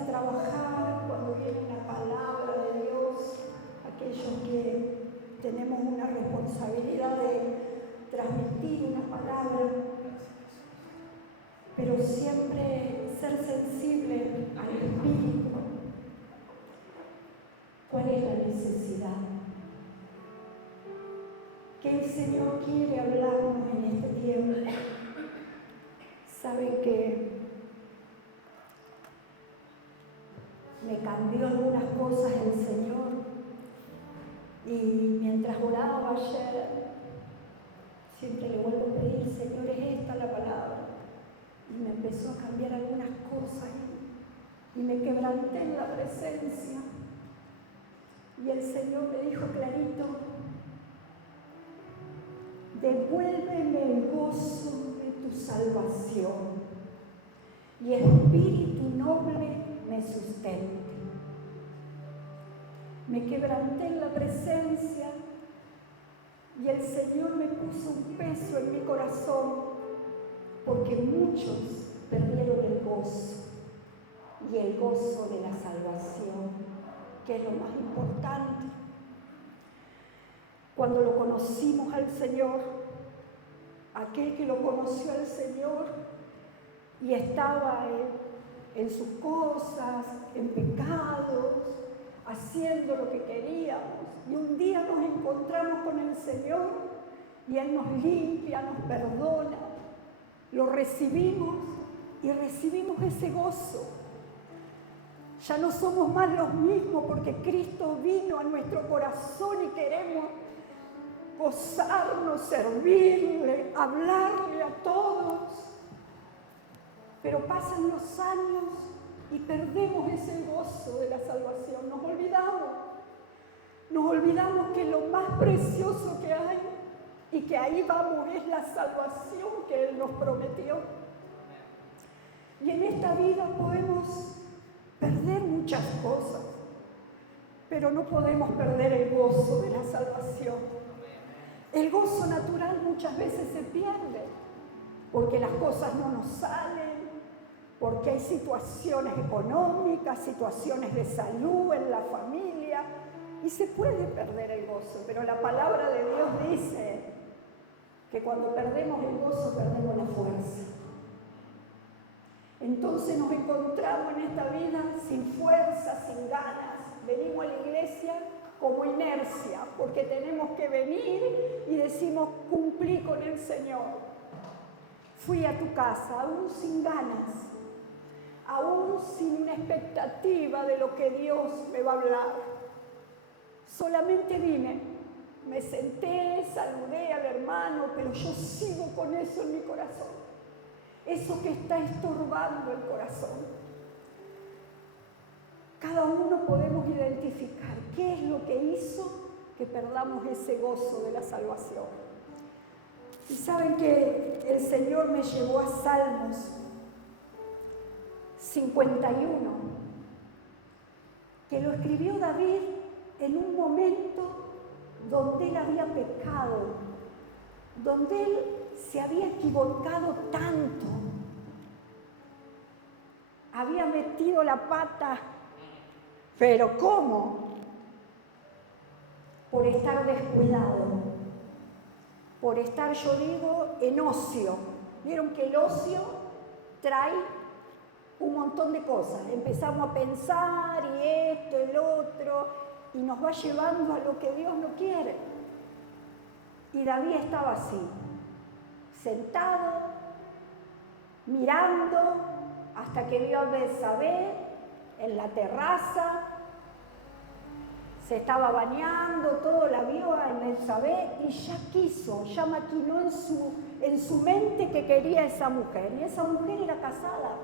a trabajar cuando viene una palabra de Dios, aquellos que tenemos una responsabilidad de transmitir una palabra, pero siempre ser sensible al Espíritu. ¿Cuál es la necesidad? ¿Qué el Señor quiere hablarnos en este tiempo? Saben que me cambió algunas cosas el Señor y mientras oraba ayer, siempre le vuelvo a pedir, Señor, es esta la palabra. Y me empezó a cambiar algunas cosas y me quebranté en la presencia. Y el Señor me dijo clarito, devuélveme el gozo de tu salvación y espíritu noble me sustente. Me quebranté en la presencia y el Señor me puso un peso en mi corazón porque muchos perdieron el gozo y el gozo de la salvación, que es lo más importante. Cuando lo conocimos al Señor, aquel que lo conoció al Señor y estaba en sus cosas, en pecados, haciendo lo que queríamos, y un día nos encontramos con el Señor y Él nos limpia, nos perdona, lo recibimos y recibimos ese gozo. Ya no somos más los mismos porque Cristo vino a nuestro corazón y queremos gozarnos, servirle, hablarle a todos. Pero pasan los años y perdemos ese gozo de la salvación. Nos olvidamos que lo más precioso que hay y que ahí vamos es la salvación que Él nos prometió. Y en esta vida podemos perder muchas cosas, pero no podemos perder el gozo de la salvación. El gozo natural muchas veces se pierde porque las cosas no nos salen, porque hay situaciones económicas, situaciones de salud en la familia, y se puede perder el gozo, pero la palabra de Dios dice que cuando perdemos el gozo, perdemos la fuerza. Entonces nos encontramos en esta vida sin fuerza, sin ganas. Venimos a la iglesia como inercia, porque tenemos que venir y decimos, cumplí con el Señor. Fui a tu casa, aún sin ganas, aún sin una expectativa de lo que Dios me va a hablar. Solamente vine, me senté, saludé al hermano, pero yo sigo con eso en mi corazón. Eso que está estorbando el corazón. Cada uno podemos identificar qué es lo que hizo que perdamos ese gozo de la salvación. Y saben que el Señor me llevó a Salmos 51, que lo escribió David en un momento donde él había pecado, donde él se había equivocado tanto, había metido la pata, pero ¿cómo? Por estar descuidado, por estar, yo digo, en ocio. Vieron que el ocio trae un montón de cosas, empezamos a pensar y esto, el otro, y nos va llevando a lo que Dios no quiere. Y David estaba así, sentado, mirando, hasta que vio a Betsabé en la terraza, se estaba bañando, todo la vio a Betsabé y ya maquinó en su mente que quería esa mujer, y esa mujer era casada.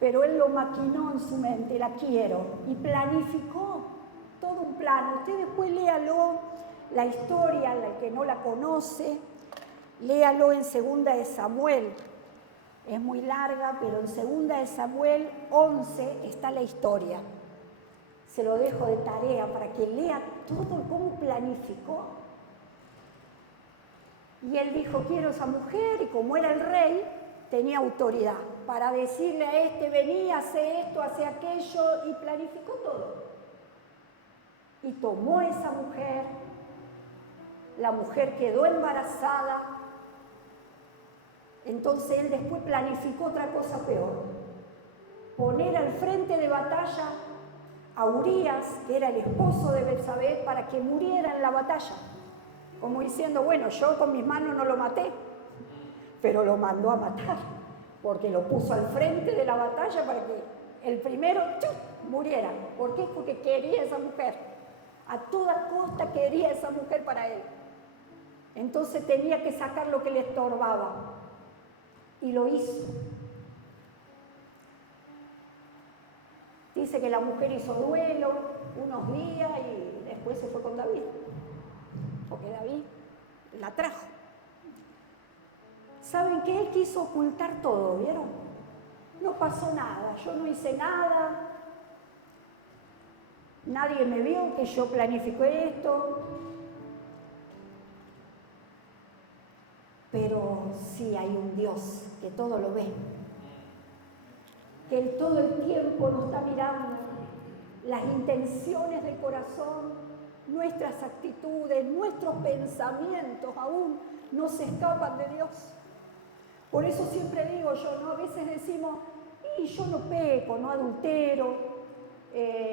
Pero él lo maquinó en su mente, la quiero, y planificó todo un plan. Usted después léalo, la historia, el que no la conoce, léalo en 2 de Samuel. Es muy larga, pero en 2 de Samuel 11 está la historia. Se lo dejo de tarea para que lea todo cómo planificó. Y él dijo, quiero esa mujer, y como era el rey, tenía autoridad. para decirle a este, vení, hace esto, hace aquello, y planificó todo. Y tomó esa mujer, la mujer quedó embarazada, entonces él después planificó otra cosa peor, poner al frente de batalla a Urías, que era el esposo de Betsabé, para que muriera en la batalla, como diciendo, bueno, yo con mis manos no lo maté, pero lo mandó a matar, porque lo puso al frente de la batalla para que el primero muriera. ¿Por qué? Porque quería esa mujer, a toda costa quería esa mujer para él. Entonces tenía que sacar lo que le estorbaba, y lo hizo. Dice que la mujer hizo duelo unos días y después se fue con David, porque David la trajo. ¿Saben que él quiso ocultar todo? ¿Vieron? No pasó nada, yo no hice nada, nadie me vio que yo planifiqué esto. Pero sí hay un Dios que todo lo ve, que Él todo el tiempo nos está mirando, las intenciones del corazón, nuestras actitudes, nuestros pensamientos aún no se escapan de Dios. Por eso siempre digo yo, ¿no? A veces decimos, y yo no peco, no adultero,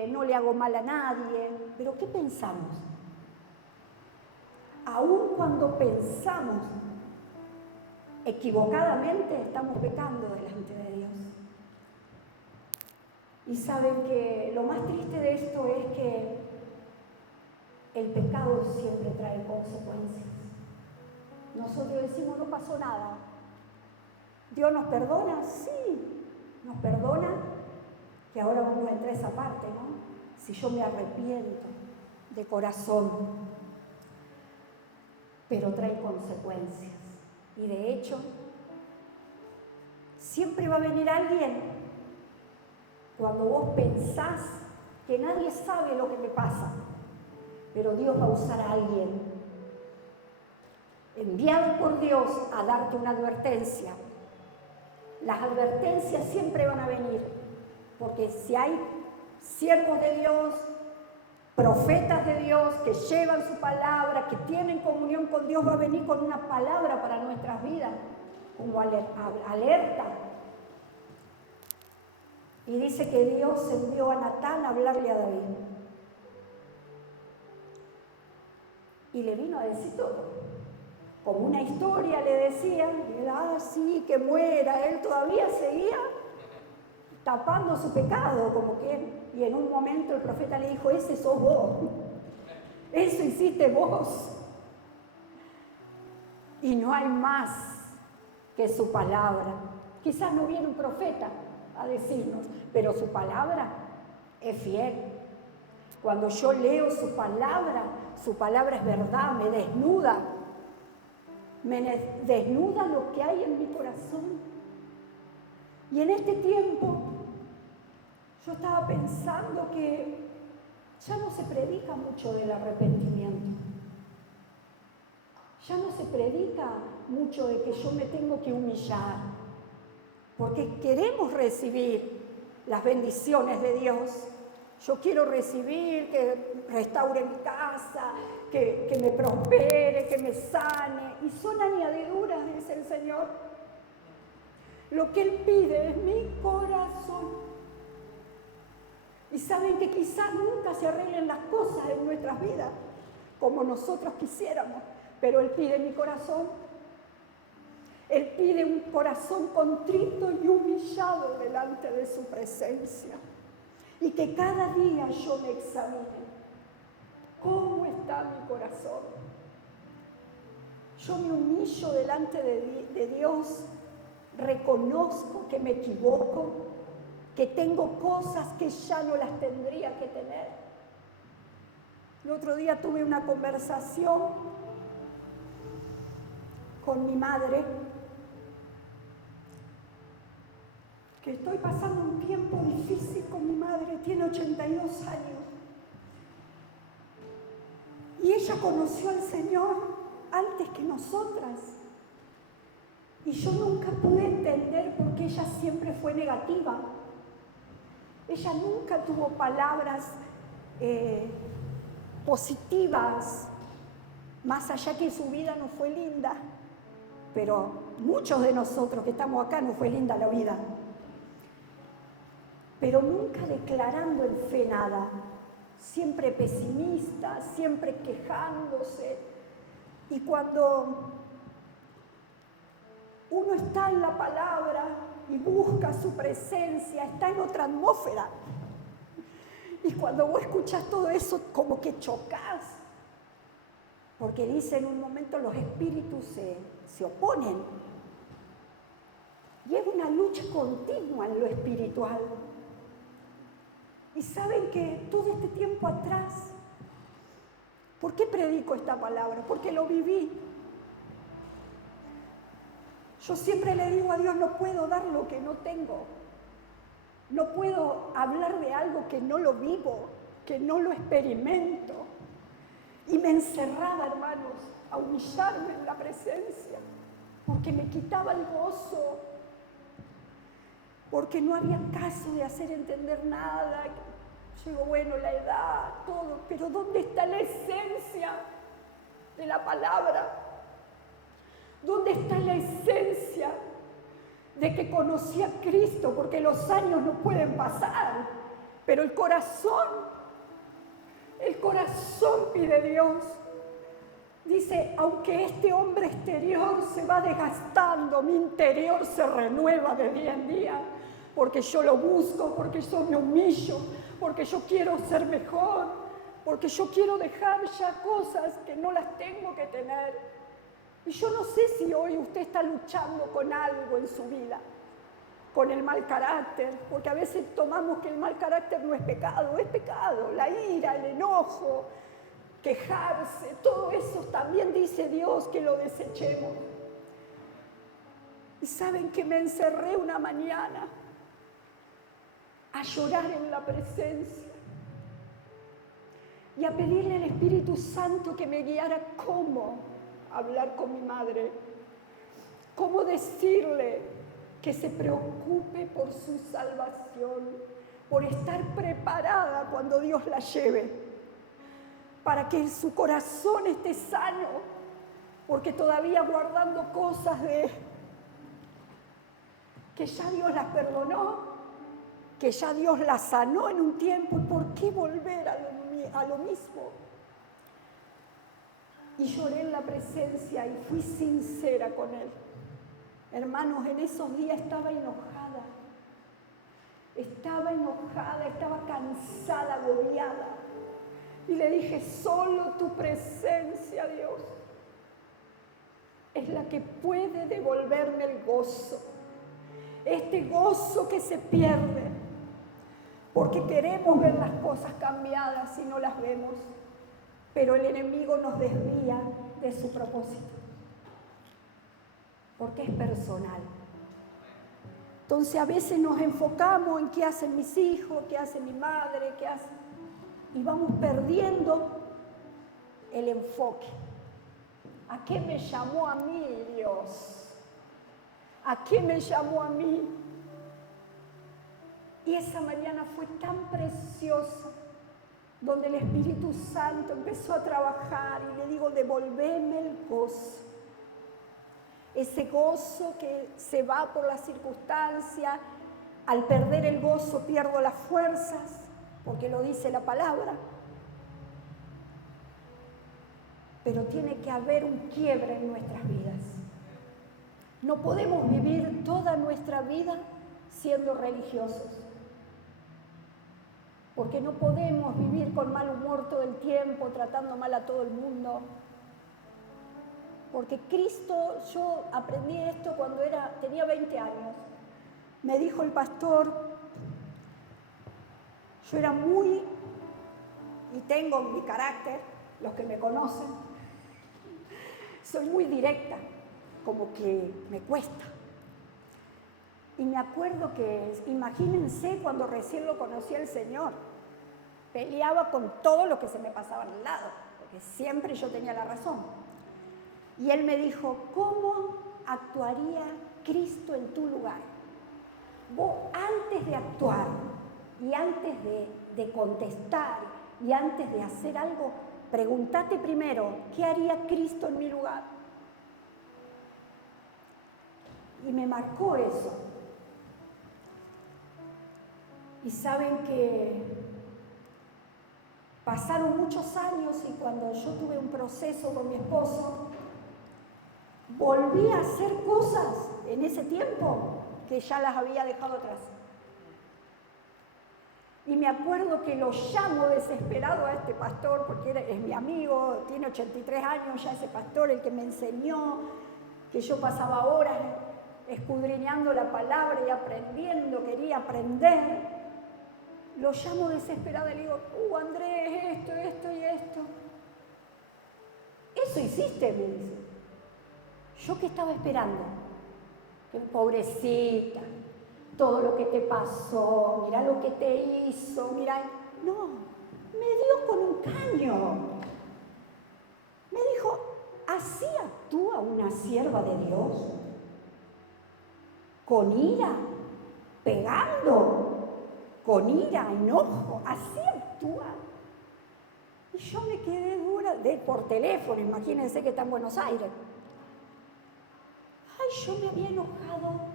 no le hago mal a nadie, pero ¿qué pensamos? Aún cuando pensamos equivocadamente, estamos pecando delante de Dios. Y saben que lo más triste de esto es que el pecado siempre trae consecuencias. Nosotros decimos, no pasó nada. ¿Dios nos perdona? Sí, nos perdona, que ahora vamos a entrar a esa parte, ¿no? Si yo me arrepiento de corazón, pero trae consecuencias. Y de hecho, siempre va a venir alguien cuando vos pensás que nadie sabe lo que me pasa, pero Dios va a usar a alguien enviado por Dios a darte una advertencia. Las advertencias siempre van a venir, porque si hay siervos de Dios, profetas de Dios que llevan su palabra, que tienen comunión con Dios, va a venir con una palabra para nuestras vidas, como alerta. Y dice que Dios envió a Natán a hablarle a David. Y le vino a decir todo. Como una historia le decía, sí, que muera. Él todavía seguía tapando su pecado, como que, y en un momento el profeta le dijo, ese sos vos, eso hiciste vos, y no hay más que su palabra. Quizás no viene un profeta a decirnos, pero su palabra es fiel. Cuando yo leo su palabra es verdad, me desnuda lo que hay en mi corazón. Y en este tiempo yo estaba pensando que ya no se predica mucho del arrepentimiento. Ya no se predica mucho de que yo me tengo que humillar, porque queremos recibir las bendiciones de Dios. Yo quiero recibir que restaure mi casa, que me prospere, que me sane. Y son añadiduras, dice el Señor. Lo que Él pide es mi corazón. Y saben que quizás nunca se arreglen las cosas en nuestras vidas como nosotros quisiéramos, pero Él pide mi corazón. Él pide un corazón contrito y humillado delante de su presencia. Y que cada día yo me examine. ¿Cómo está mi corazón? Yo me humillo delante de Dios. Reconozco que me equivoco, que tengo cosas que ya no las tendría que tener. El otro día tuve una conversación con mi madre, que estoy pasando un tiempo difícil con mi madre, tiene 82 años. Y ella conoció al Señor antes que nosotras. Y yo nunca pude entender por qué ella siempre fue negativa. Ella nunca tuvo palabras positivas, más allá que su vida no fue linda, pero muchos de nosotros que estamos acá no fue linda la vida. Pero nunca declarando en fe nada, siempre pesimista, siempre quejándose. Y cuando uno está en la palabra y busca su presencia, está en otra atmósfera. Y cuando vos escuchás todo eso, como que chocás. Porque dice en un momento los espíritus se oponen. Y es una lucha continua en lo espiritual. Y saben que todo este tiempo atrás, ¿por qué predico esta palabra? Porque lo viví. Yo siempre le digo a Dios, no puedo dar lo que no tengo. No puedo hablar de algo que no lo vivo, que no lo experimento. Y me encerraba, hermanos, a humillarme en la presencia, porque me quitaba el gozo, porque no había caso de hacer entender nada. Yo digo, bueno, la edad, todo, pero ¿dónde está la esencia de la palabra? ¿Dónde está la esencia de que conocí a Cristo? Porque los años no pueden pasar, pero el corazón pide Dios. Dice, aunque este hombre exterior se va desgastando, mi interior se renueva de día en día, porque yo lo busco, porque yo me humillo, porque yo quiero ser mejor, porque yo quiero dejar ya cosas que no las tengo que tener. Y yo no sé si hoy usted está luchando con algo en su vida, con el mal carácter, porque a veces tomamos que el mal carácter no es pecado, la ira, el enojo, quejarse, todo eso también dice Dios que lo desechemos. Y saben que me encerré una mañana a llorar en la presencia y a pedirle al Espíritu Santo que me guiara cómo hablar con mi madre, cómo decirle que se preocupe por su salvación, por estar preparada cuando Dios la lleve, para que su corazón esté sano, porque todavía guardando cosas de que ya Dios las perdonó, que ya Dios las sanó en un tiempo, ¿por qué volver a lo mismo? Y lloré en la presencia y fui sincera con Él. Hermanos, en esos días estaba enojada, estaba cansada, agobiada. Y le dije, solo tu presencia, Dios, es la que puede devolverme el gozo. Este gozo que se pierde, porque queremos ver las cosas cambiadas y no las vemos. Pero el enemigo nos desvía de su propósito, porque es personal. Entonces a veces nos enfocamos en qué hacen mis hijos, qué hace mi madre, qué hace, y vamos perdiendo el enfoque. ¿A qué me llamó a mí Dios? ¿A qué me llamó a mí? Y esa mañana fue tan preciosa, donde el Espíritu Santo empezó a trabajar y le digo, devolveme el gozo. Ese gozo que se va por la circunstancia, al perder el gozo pierdo las fuerzas, porque lo dice la palabra. Pero tiene que haber un quiebre en nuestras vidas. No podemos vivir toda nuestra vida siendo religiosos. Porque no podemos vivir con mal humor todo el tiempo, tratando mal a todo el mundo. Porque Cristo, yo aprendí esto cuando tenía 20 años. Me dijo el pastor, yo era muy, y tengo mi carácter, los que me conocen, soy muy directa, como que me cuesta. Y me acuerdo que, imagínense cuando recién lo conocí al Señor, peleaba con todo lo que se me pasaba al lado, porque siempre yo tenía la razón. Y él me dijo, ¿cómo actuaría Cristo en tu lugar? Vos antes de actuar y antes de contestar y antes de hacer algo, pregúntate primero, ¿qué haría Cristo en mi lugar? Y me marcó eso. Y saben que pasaron muchos años y cuando yo tuve un proceso con mi esposo, volví a hacer cosas en ese tiempo que ya las había dejado atrás. Y me acuerdo que lo llamo desesperado a este pastor, porque es mi amigo, tiene 83 años ya ese pastor, el que me enseñó, que yo pasaba horas escudriñando la palabra y aprendiendo, quería aprender. Lo llamo desesperada y le digo, Andrés, esto y esto. Eso hiciste, me dice. ¿Yo qué estaba esperando? Que pobrecita, todo lo que te pasó, mira lo que te hizo, mira. No, me dio con un caño. Me dijo, ¿así actúa una sierva de Dios? Con ira, pegando, con ira, enojo, así actúa. Y yo me quedé dura, por teléfono, imagínense que está en Buenos Aires. Ay, yo me había enojado.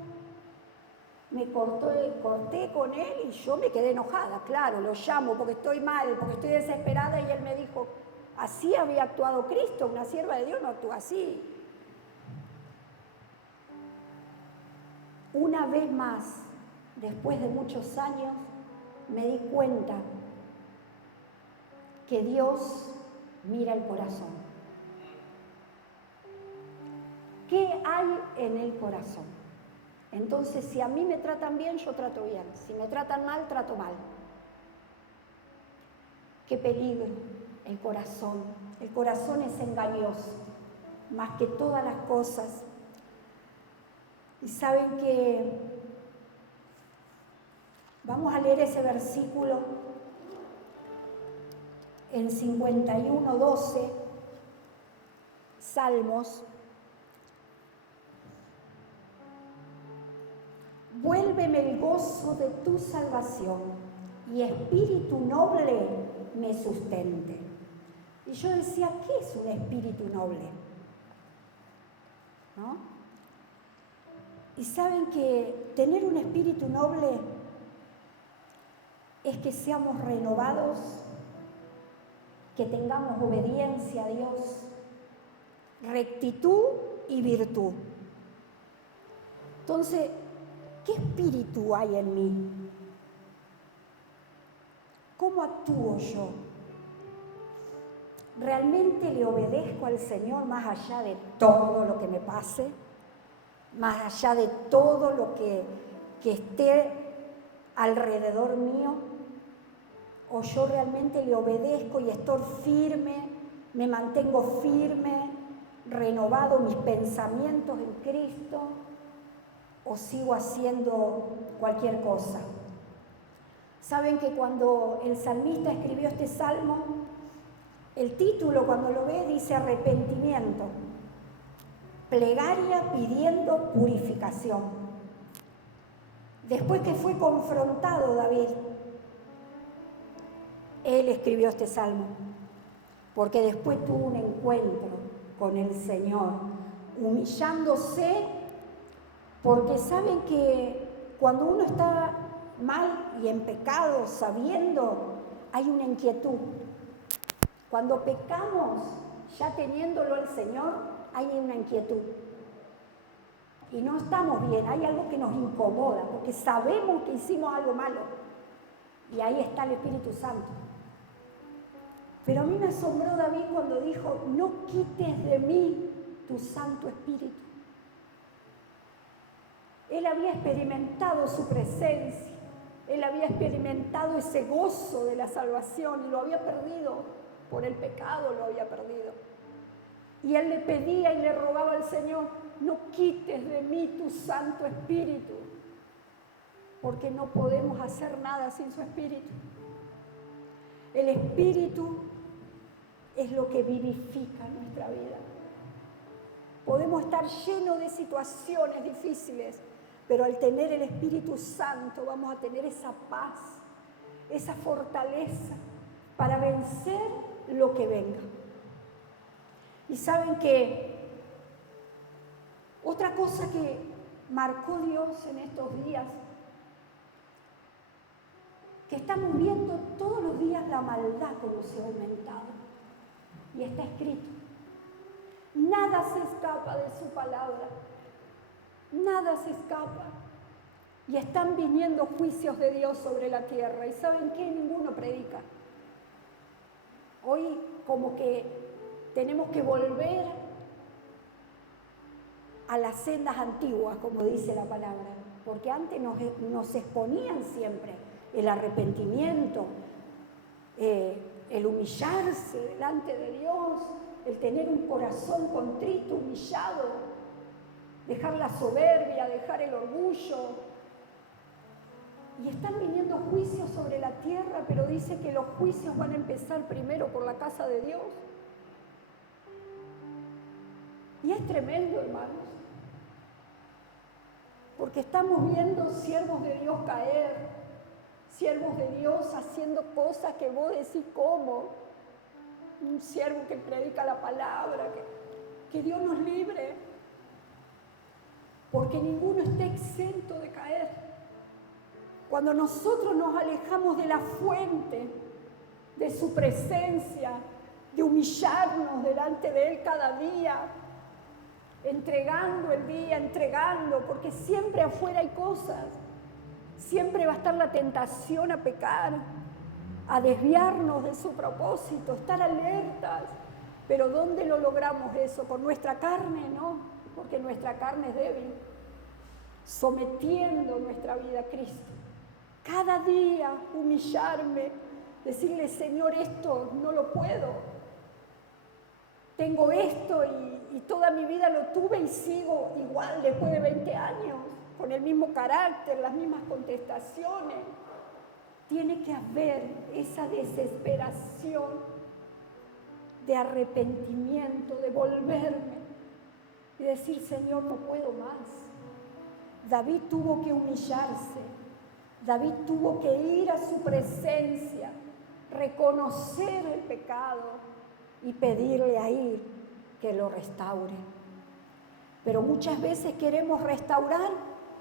Me corté con él y yo me quedé enojada, claro, lo llamo porque estoy mal, porque estoy desesperada y él me dijo, así había actuado Cristo, una sierva de Dios no actúa así. Una vez más, después de muchos años, me di cuenta que Dios mira el corazón. ¿Qué hay en el corazón? Entonces, si a mí me tratan bien, yo trato bien. Si me tratan mal, trato mal. Qué peligro el corazón. El corazón es engañoso, más que todas las cosas. Y saben que vamos a leer ese versículo en 51:12, Salmos. Vuélveme el gozo de tu salvación y espíritu noble me sustente. Y yo decía, ¿qué es un espíritu noble? ¿No? Y saben que tener un espíritu noble es que seamos renovados, que tengamos obediencia a Dios, rectitud y virtud. Entonces, ¿qué espíritu hay en mí? ¿Cómo actúo yo? ¿Realmente le obedezco al Señor más allá de todo lo que me pase? ¿Más allá de todo lo que esté alrededor mío? ¿O yo realmente le obedezco y estoy firme, me mantengo firme, renovado mis pensamientos en Cristo? ¿O sigo haciendo cualquier cosa? Saben que cuando el salmista escribió este salmo, el título cuando lo ve dice arrepentimiento, plegaria pidiendo purificación. Después que fue confrontado David, él escribió este salmo, porque después tuvo un encuentro con el Señor, humillándose. Porque saben que cuando uno está mal y en pecado, sabiendo, hay una inquietud. Cuando pecamos, ya teniéndolo al Señor, hay una inquietud. Y no estamos bien, hay algo que nos incomoda, porque sabemos que hicimos algo malo. Y ahí está el Espíritu Santo. Pero a mí me asombró David cuando dijo, no quites de mí tu Santo Espíritu. Él había experimentado su presencia, él había experimentado ese gozo de la salvación y lo había perdido, por el pecado lo había perdido. Y él le pedía y le rogaba al Señor, no quites de mí tu Santo Espíritu, porque no podemos hacer nada sin su Espíritu. El Espíritu es lo que vivifica nuestra vida. Podemos estar llenos de situaciones difíciles, pero al tener el Espíritu Santo vamos a tener esa paz, esa fortaleza para vencer lo que venga. Y saben que otra cosa que marcó Dios en estos días, que estamos viendo todos los días la maldad como se ha aumentado. Y está escrito. Nada se escapa de su palabra. Nada se escapa. Y están viniendo juicios de Dios sobre la tierra. ¿Y saben qué? Ninguno predica. Hoy como que tenemos que volver a las sendas antiguas, como dice la palabra. Porque antes nos exponían siempre el arrepentimiento, el humillarse delante de Dios, el tener un corazón contrito, humillado, dejar la soberbia, dejar el orgullo. Y están viniendo juicios sobre la tierra, pero dice que los juicios van a empezar primero por la casa de Dios. Y es tremendo, hermanos, porque estamos viendo siervos de Dios caer, siervos de Dios haciendo cosas que vos decís cómo. Un siervo que predica la palabra, que Dios nos libre, porque ninguno está exento de caer. Cuando nosotros nos alejamos de la fuente, de su presencia, de humillarnos delante de Él cada día, entregando el día, entregando, porque siempre afuera hay cosas. Siempre va a estar la tentación a pecar, a desviarnos de su propósito, estar alertas. Pero ¿dónde lo logramos eso? Con nuestra carne, ¿no? Porque nuestra carne es débil. Sometiendo nuestra vida a Cristo. Cada día humillarme, decirle, Señor, esto no lo puedo. Tengo esto y toda mi vida lo tuve y sigo igual después de 20 años. Con el mismo carácter, las mismas contestaciones. Tiene que haber esa desesperación de arrepentimiento, de volverme y decir, Señor, no puedo más. David tuvo que humillarse, David tuvo que ir a su presencia, reconocer el pecado y pedirle a Él que lo restaure. Pero muchas veces queremos restaurar,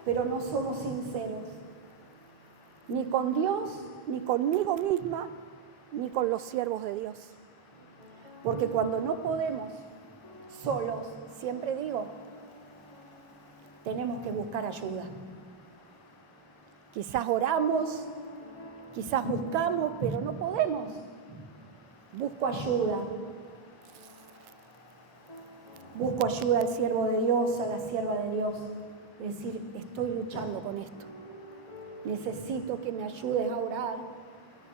pero no somos sinceros, ni con Dios, ni conmigo misma, ni con los siervos de Dios. Porque cuando no podemos solos, siempre digo, tenemos que buscar ayuda. Quizás oramos, quizás buscamos, pero no podemos. Busco ayuda. Busco ayuda al siervo de Dios, a la sierva de Dios. Es decir, estoy luchando con esto. Necesito que me ayudes a orar,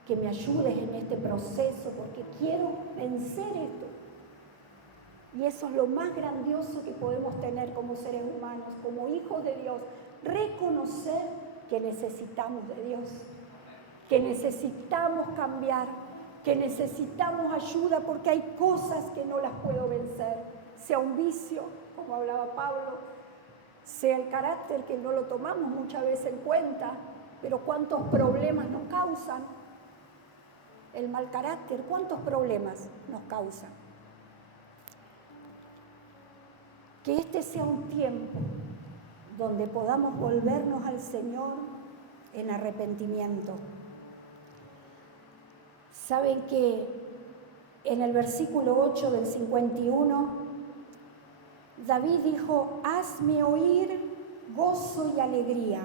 que me ayudes en este proceso, porque quiero vencer esto. Y eso es lo más grandioso que podemos tener como seres humanos, como hijos de Dios. Reconocer que necesitamos de Dios, que necesitamos cambiar, que necesitamos ayuda, porque hay cosas que no las puedo vencer. Sea un vicio, como hablaba Pablo, sea el carácter, que no lo tomamos muchas veces en cuenta, pero cuántos problemas nos causan. El mal carácter, cuántos problemas nos causa. Que este sea un tiempo donde podamos volvernos al Señor en arrepentimiento. Saben que en el versículo 8 del 51, David dijo, hazme oír gozo y alegría,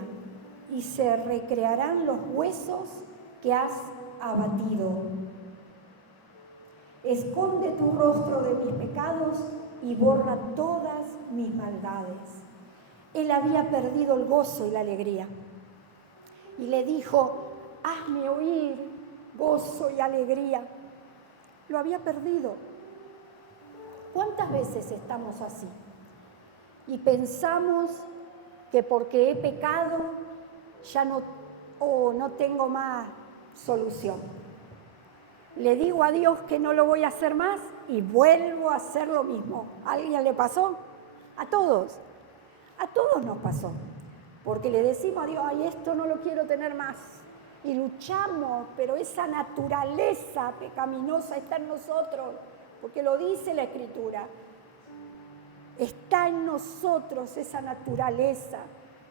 y se recrearán los huesos que has abatido. Esconde tu rostro de mis pecados y borra todas mis maldades. Él había perdido el gozo y la alegría. Y le dijo, hazme oír gozo y alegría. Lo había perdido. ¿Cuántas veces estamos así? Y pensamos que porque he pecado ya no tengo más solución. Le digo a Dios que no lo voy a hacer más y vuelvo a hacer lo mismo. ¿A alguien le pasó? A todos nos pasó. Porque le decimos a Dios, ay, esto no lo quiero tener más. Y luchamos, pero esa naturaleza pecaminosa está en nosotros, porque lo dice la Escritura. Está en nosotros esa naturaleza,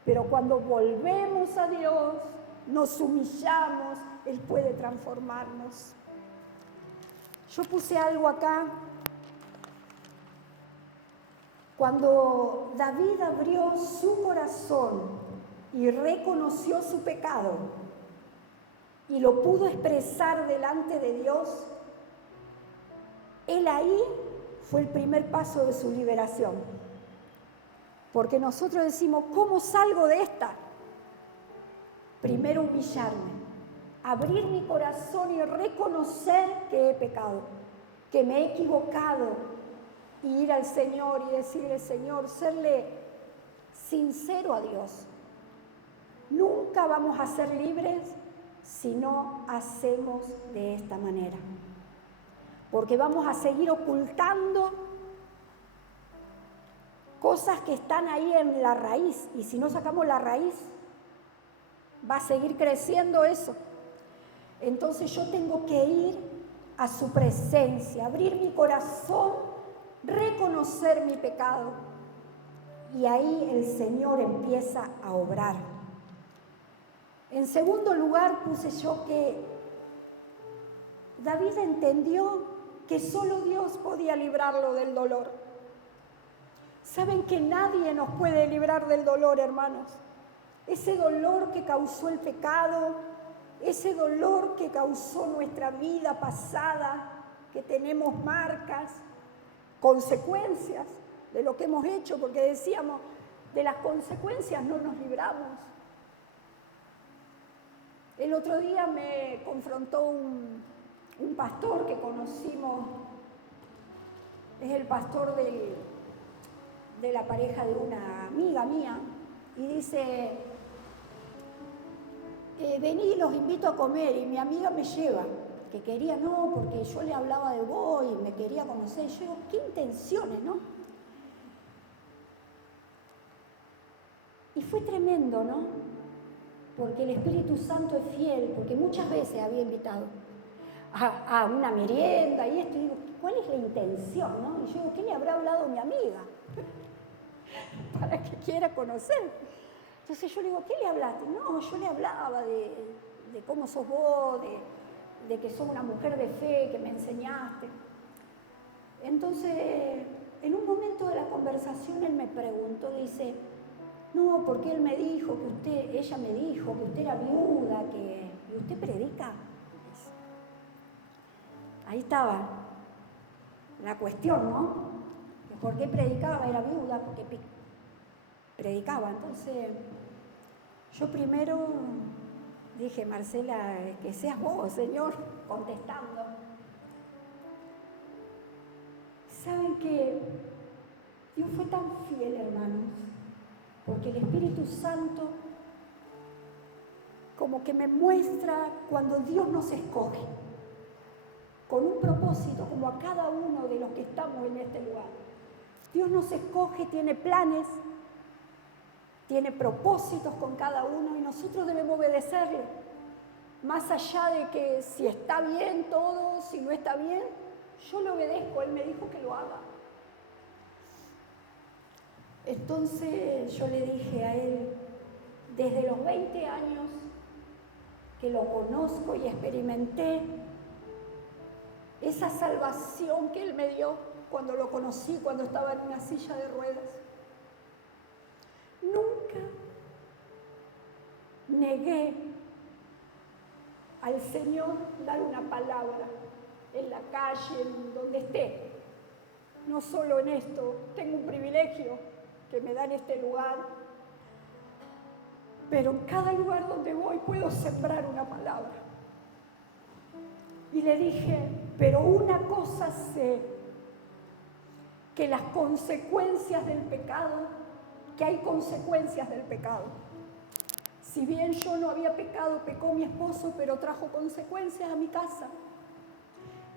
pero cuando volvemos a Dios, nos humillamos, Él puede transformarnos. Yo puse algo acá. Cuando David abrió su corazón y reconoció su pecado y lo pudo expresar delante de Dios, él ahí fue el primer paso de su liberación. Porque nosotros decimos, ¿cómo salgo de esta? Primero humillarme, abrir mi corazón y reconocer que he pecado, que me he equivocado, y ir al Señor y decirle, Señor, serle sincero a Dios. Nunca vamos a ser libres si no hacemos de esta manera. Porque vamos a seguir ocultando cosas que están ahí en la raíz. Y si no sacamos la raíz, va a seguir creciendo eso. Entonces yo tengo que ir a su presencia, abrir mi corazón, reconocer mi pecado, y ahí el Señor empieza a obrar. En segundo lugar puse yo que David entendió que solo Dios podía librarlo del dolor. Saben que nadie nos puede librar del dolor, hermanos. Ese dolor que causó el pecado, ese dolor que causó nuestra vida pasada, que tenemos marcas, consecuencias de lo que hemos hecho, porque decíamos, de las consecuencias no nos libramos. El otro día me confrontó un pastor que conocimos, es el pastor de la pareja de una amiga mía, y dice, vení, los invito a comer, y mi amiga me lleva. Que quería, no, porque yo le hablaba de vos y me quería conocer. Y yo digo, qué intenciones, ¿no? Y fue tremendo, ¿no? Porque el Espíritu Santo es fiel, porque muchas veces había invitado a una merienda y esto, y digo, ¿cuál es la intención, no? Y yo digo, ¿qué le habrá hablado mi amiga? Para que quiera conocer. Entonces yo le digo, ¿qué le hablaste? No, yo le hablaba de cómo sos vos, de que sos una mujer de fe, que me enseñaste. Entonces, en un momento de la conversación, él me preguntó, dice, no, porque él me dijo que ella me dijo que usted era viuda, ¿y usted predica? Ahí estaba la cuestión, ¿no? ¿Por qué predicaba? Era viuda, porque predicaba. Entonces, yo primero dije, Marcela, que seas vos, Señor, contestando. ¿Saben que Dios fue tan fiel, hermanos? Porque el Espíritu Santo como que me muestra cuando Dios nos escoge, con un propósito, como a cada uno de los que estamos en este lugar. Dios nos escoge, tiene planes, tiene propósitos con cada uno y nosotros debemos obedecerle. Más allá de que si está bien todo, si no está bien, yo le obedezco, Él me dijo que lo haga. Entonces yo le dije a Él, desde los 20 años que lo conozco y experimenté esa salvación que Él me dio cuando lo conocí, cuando estaba en una silla de ruedas. Nunca negué al Señor dar una palabra en la calle, en donde esté. No solo en esto, tengo un privilegio que me da en este lugar, pero en cada lugar donde voy puedo sembrar una palabra. Y le dije, pero una cosa sé, que las consecuencias del pecado, que hay consecuencias del pecado. Si bien yo no había pecado, pecó mi esposo, pero trajo consecuencias a mi casa.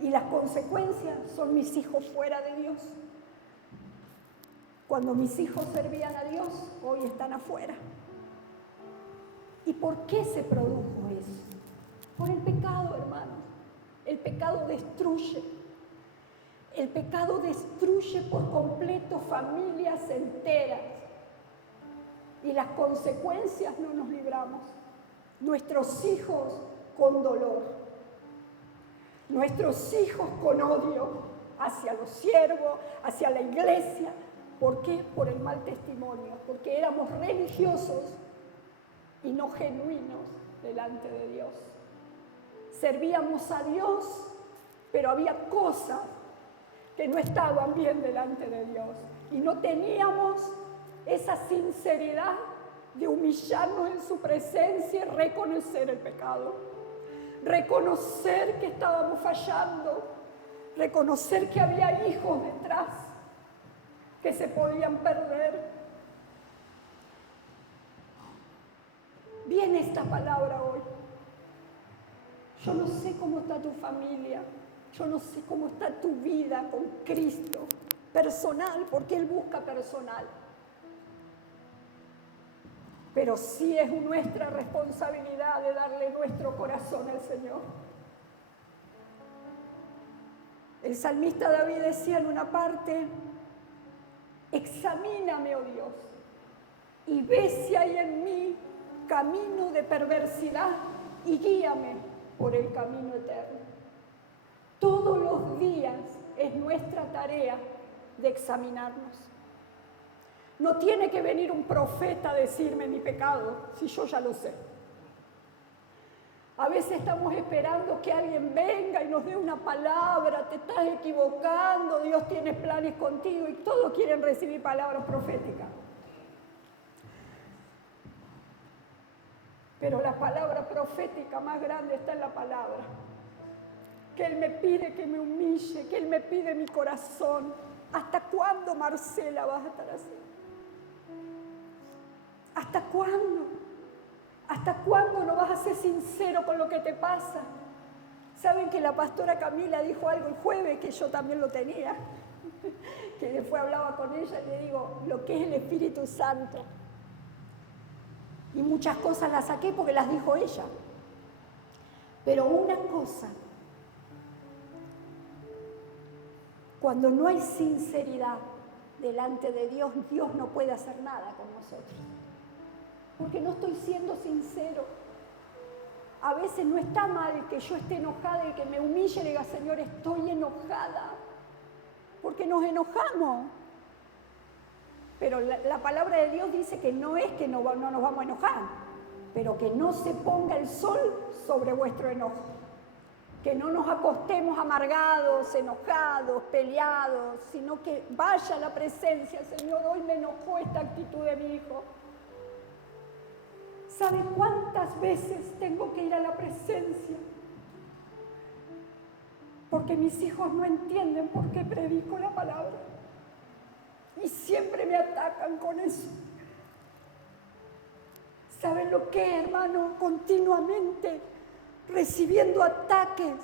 Y las consecuencias son mis hijos fuera de Dios. Cuando mis hijos servían a Dios, hoy están afuera. ¿Y por qué se produjo eso? Por el pecado, hermanos. El pecado destruye. El pecado destruye por completo familias enteras. Y las consecuencias no nos libramos. Nuestros hijos con dolor. Nuestros hijos con odio hacia los siervos, hacia la iglesia. ¿Por qué? Por el mal testimonio. Porque éramos religiosos y no genuinos delante de Dios. Servíamos a Dios, pero había cosas que no estaban bien delante de Dios. Y no teníamos esa sinceridad de humillarnos en su presencia y reconocer el pecado. Reconocer que estábamos fallando. Reconocer que había hijos detrás que se podían perder. Viene esta palabra hoy. Yo no sé cómo está tu familia, yo no sé cómo está tu vida con Cristo, personal, porque Él busca personal. Pero sí es nuestra responsabilidad de darle nuestro corazón al Señor. El salmista David decía en una parte: examíname, oh Dios, y ve si hay en mí camino de perversidad y guíame por el camino eterno. Todos los días es nuestra tarea de examinarnos. No tiene que venir un profeta a decirme mi pecado, si yo ya lo sé. A veces estamos esperando que alguien venga y nos dé una palabra: te estás equivocando, Dios tiene planes contigo, y todos quieren recibir palabras proféticas. Pero la palabra profética más grande está en la palabra. Que Él me pide que me humille, que Él me pide mi corazón. ¿Hasta cuándo, Marcela, vas a estar así? ¿Hasta cuándo? ¿Hasta cuándo no vas a ser sincero con lo que te pasa? ¿Saben que la pastora Camila dijo algo el jueves, que yo también lo tenía? Que después hablaba con ella y le digo, lo que es el Espíritu Santo. Y muchas cosas las saqué porque las dijo ella. Pero una cosa, cuando no hay sinceridad delante de Dios, Dios no puede hacer nada con nosotros. Porque no estoy siendo sincero. A veces no está mal que yo esté enojada y que me humille y le diga: Señor, estoy enojada. Porque nos enojamos. Pero la palabra de Dios dice que no es que no nos vamos a enojar, pero que no se ponga el sol sobre vuestro enojo. Que no nos acostemos amargados, enojados, peleados, sino que vaya a la presencia: Señor, hoy me enojó esta actitud de mi hijo. ¿Sabe cuántas veces tengo que ir a la presencia? Porque mis hijos no entienden por qué predico la palabra. Y siempre me atacan con eso. ¿Saben lo que, hermano? Continuamente recibiendo ataques.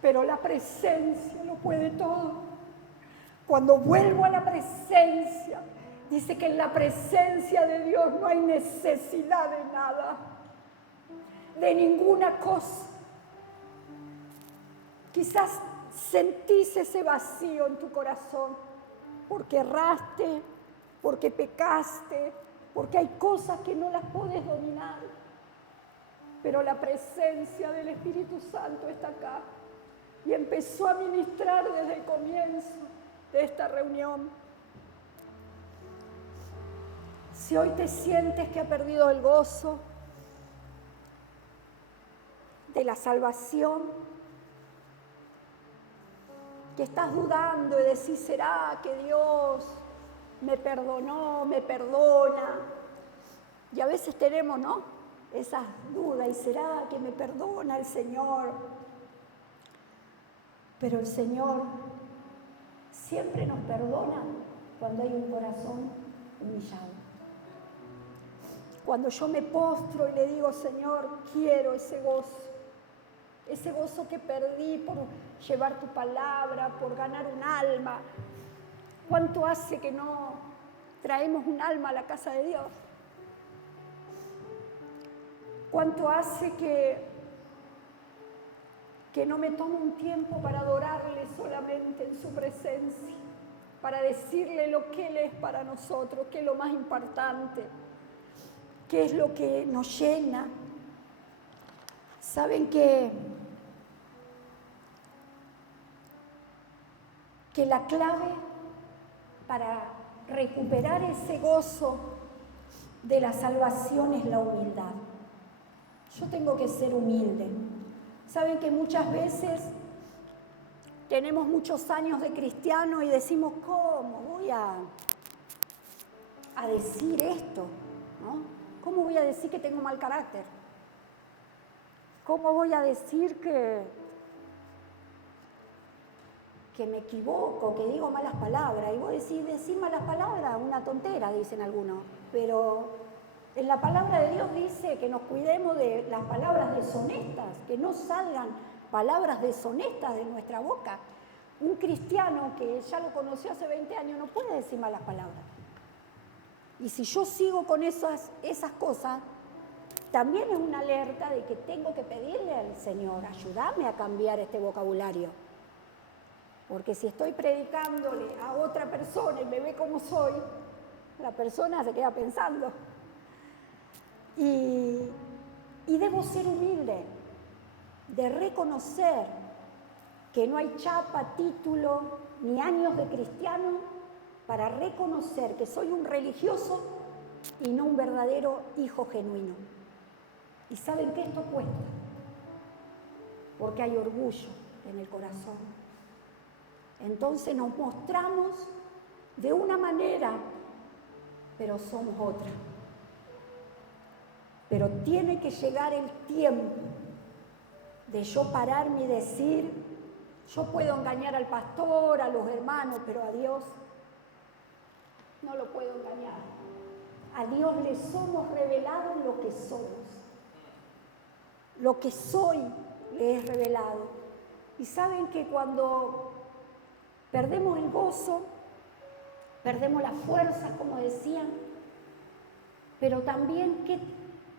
Pero la presencia lo puede todo. Cuando vuelvo a la presencia, dice que en la presencia de Dios no hay necesidad de nada, de ninguna cosa. Quizás sentís ese vacío en tu corazón porque erraste, porque pecaste, porque hay cosas que no las podés dominar. Pero la presencia del Espíritu Santo está acá y empezó a ministrar desde el comienzo de esta reunión. Si hoy te sientes que has perdido el gozo de la salvación, que estás dudando y decís: ¿será que Dios me perdonó, me perdona? Y a veces tenemos, ¿no?, esas dudas: ¿y será que me perdona el Señor? Pero el Señor siempre nos perdona cuando hay un corazón humillado. Cuando yo me postro y le digo: Señor, quiero ese gozo que perdí por llevar tu palabra, por ganar un alma, ¿Cuánto hace que no traemos un alma a la casa de Dios? ¿Cuánto hace que no me tomo un tiempo para adorarle solamente en su presencia, para decirle lo que Él es para nosotros, qué es lo más importante, qué es lo que nos llena? ¿Saben que la clave para recuperar ese gozo de la salvación es la humildad? Yo tengo que ser humilde. Saben que muchas veces tenemos muchos años de cristiano y decimos, ¿cómo voy a decir esto? ¿No? ¿Cómo voy a decir que tengo mal carácter? ¿Cómo voy a decir que me equivoco, que digo malas palabras? Y vos decís, decir malas palabras, una tontera, dicen algunos. Pero en la palabra de Dios dice que nos cuidemos de las palabras deshonestas, que no salgan palabras deshonestas de nuestra boca. Un cristiano que ya lo conoció hace 20 años no puede decir malas palabras. Y si yo sigo con esas cosas, también es una alerta de que tengo que pedirle al Señor, ayúdame a cambiar este vocabulario. Porque si estoy predicándole a otra persona y me ve como soy, la persona se queda pensando. Y debo ser humilde, de reconocer que no hay chapa, título, ni años de cristiano para reconocer que soy un religioso y no un verdadero hijo genuino. ¿Y saben qué? Esto cuesta, porque hay orgullo en el corazón. Entonces nos mostramos de una manera, pero somos otra. Pero tiene que llegar el tiempo de yo pararme y decir, yo puedo engañar al pastor, a los hermanos, pero a Dios no lo puedo engañar. A Dios le somos revelados lo que somos. Lo que soy le es revelado. Y saben que cuando perdemos el gozo, perdemos las fuerzas, como decían, pero también qué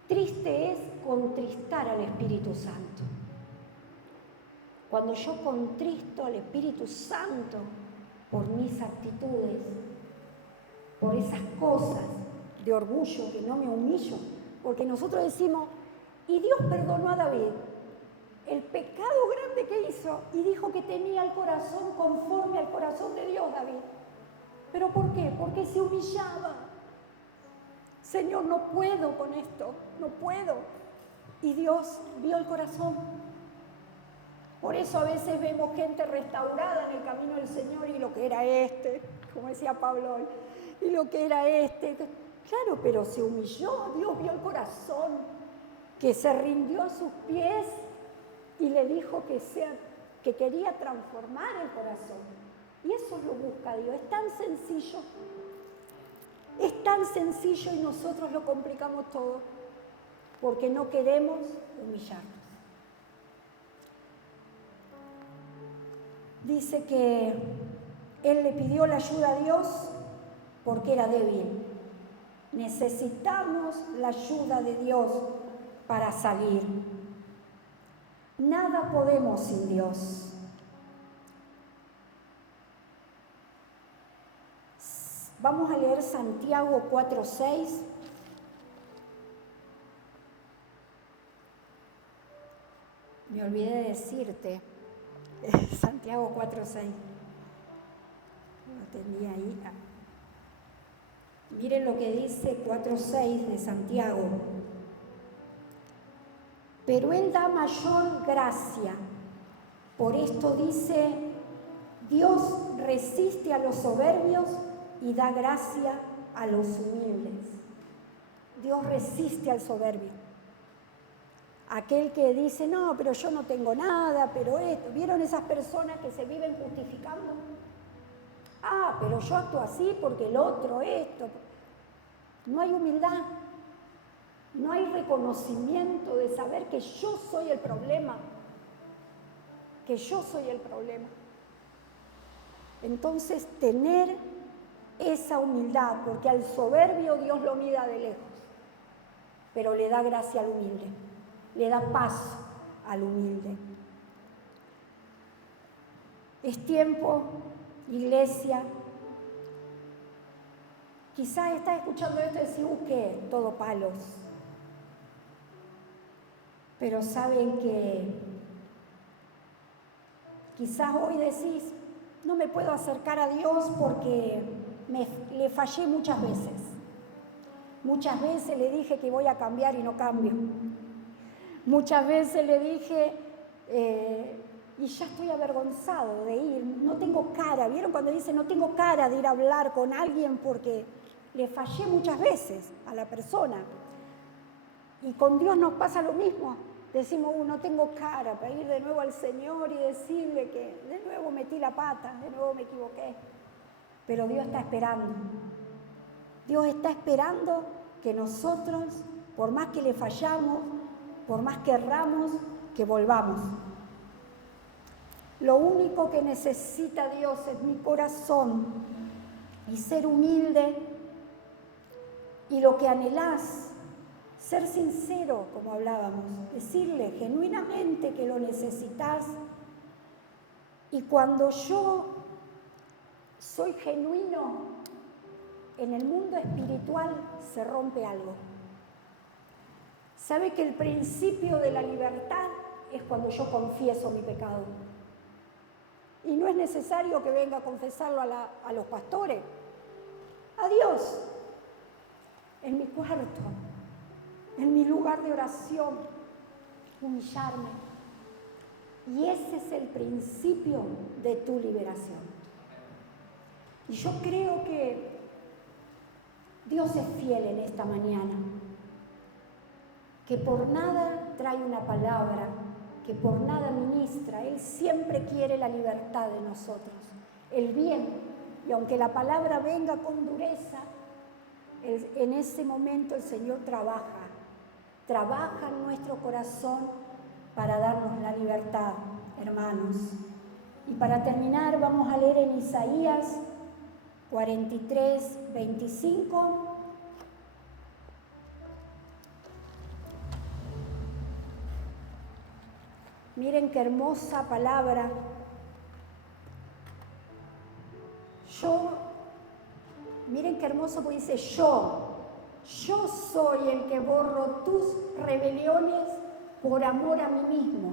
triste es contristar al Espíritu Santo. Cuando yo contristo al Espíritu Santo por mis actitudes, por esas cosas de orgullo que no me humillo, porque nosotros decimos, y Dios perdonó a David el pecado grande que hizo y dijo que tenía el corazón conforme al corazón de Dios, David. ¿Pero por qué? Porque se humillaba. Señor, no puedo con esto, no puedo. Y Dios vio el corazón. Por eso a veces vemos gente restaurada en el camino del Señor y lo que era como decía Pablo hoy, y lo que era claro, pero se humilló, Dios vio el corazón, que se rindió a sus pies y le dijo que quería transformar el corazón. Y eso lo busca Dios, es tan sencillo. Es tan sencillo y nosotros lo complicamos todo porque no queremos humillarnos. Dice que él le pidió la ayuda a Dios porque era débil. Necesitamos la ayuda de Dios para salir. Nada podemos sin Dios. Vamos a leer Santiago 4:6. Me olvidé de decirte, Santiago 4:6. Lo tenía ahí. Miren lo que dice 4:6 de Santiago. Pero Él da mayor gracia. Por esto dice, Dios resiste a los soberbios y da gracia a los humildes. Dios resiste al soberbio. Aquel que dice, no, pero yo no tengo nada, pero esto. ¿Vieron esas personas que se viven justificando? Ah, pero yo actúo así porque el otro esto. No hay humildad. No hay reconocimiento de saber que yo soy el problema. Que yo soy el problema. Entonces, tener esa humildad, porque al soberbio Dios lo mira de lejos, pero le da gracia al humilde, le da paz al humilde. Es tiempo, iglesia. Quizás estás escuchando esto y decís, ¿qué? Todo palos. Pero saben que quizás hoy decís, no me puedo acercar a Dios porque le fallé muchas veces. Muchas veces le dije que voy a cambiar y no cambio. Muchas veces le dije, y ya estoy avergonzado de ir, no tengo cara. ¿Vieron cuando dicen no tengo cara de ir a hablar con alguien porque le fallé muchas veces a la persona? Y con Dios nos pasa lo mismo. Decimos, no tengo cara para ir de nuevo al Señor y decirle que de nuevo metí la pata, de nuevo me equivoqué. Pero Dios está esperando. Dios está esperando que nosotros, por más que le fallamos, por más que erramos, que volvamos. Lo único que necesita Dios es mi corazón y ser humilde, y lo que anhelás, ser sincero, como hablábamos, decirle genuinamente que lo necesitas. Y cuando yo soy genuino, en el mundo espiritual se rompe algo. ¿Sabe que el principio de la libertad es cuando yo confieso mi pecado? Y no es necesario que venga a confesarlo a los pastores. A Dios, en mi cuarto, en mi lugar de oración, humillarme. Y ese es el principio de tu liberación. Y yo creo que Dios es fiel en esta mañana, que por nada trae una palabra, que por nada ministra. Él siempre quiere la libertad de nosotros, el bien. Y aunque la palabra venga con dureza, en ese momento el Señor trabaja en nuestro corazón para darnos la libertad, hermanos. Y para terminar, vamos a leer en Isaías 43, 25. Miren qué hermosa palabra. Miren qué hermoso, porque dice yo soy el que borro tus rebeliones por amor a mí mismo,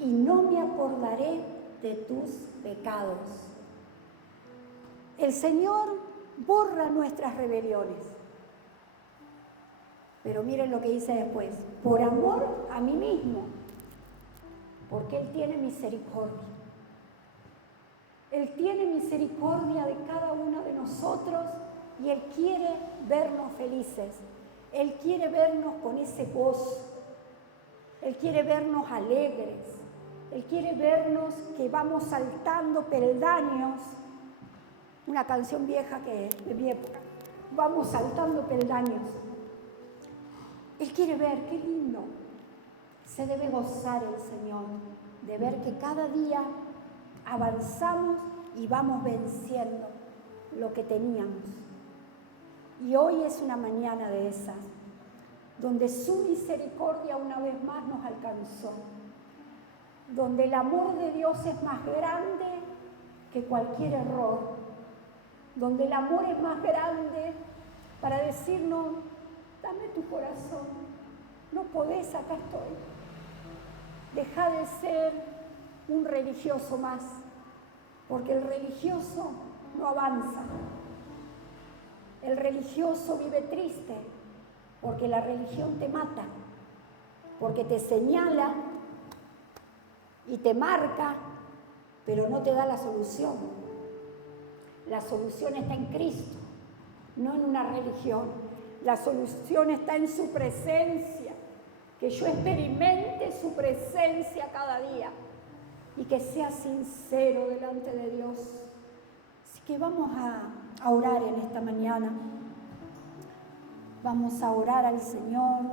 y no me acordaré de tus pecados. El Señor borra nuestras rebeliones. Pero miren lo que dice después, por amor a mí mismo, porque Él tiene misericordia. Él tiene misericordia de cada uno de nosotros y Él quiere vernos felices. Él quiere vernos con ese gozo. Él quiere vernos alegres. Él quiere vernos que vamos saltando peldaños. Una canción vieja de mi época. Vamos saltando peldaños. Él quiere ver, qué lindo. Se debe gozar el Señor de ver que cada día avanzamos y vamos venciendo lo que teníamos. Y hoy es una mañana de esas, donde su misericordia una vez más nos alcanzó, donde el amor de Dios es más grande que cualquier error, donde el amor es más grande para decirnos, dame tu corazón, no podés, acá estoy. Deja de ser un religioso más, porque el religioso no avanza. El religioso vive triste, porque la religión te mata, porque te señala y te marca, pero no te da la solución. La solución está en Cristo, no en una religión. La solución está en su presencia, que yo experimente su presencia cada día y que sea sincero delante de Dios. Así que vamos a orar en esta mañana. Vamos a orar al Señor.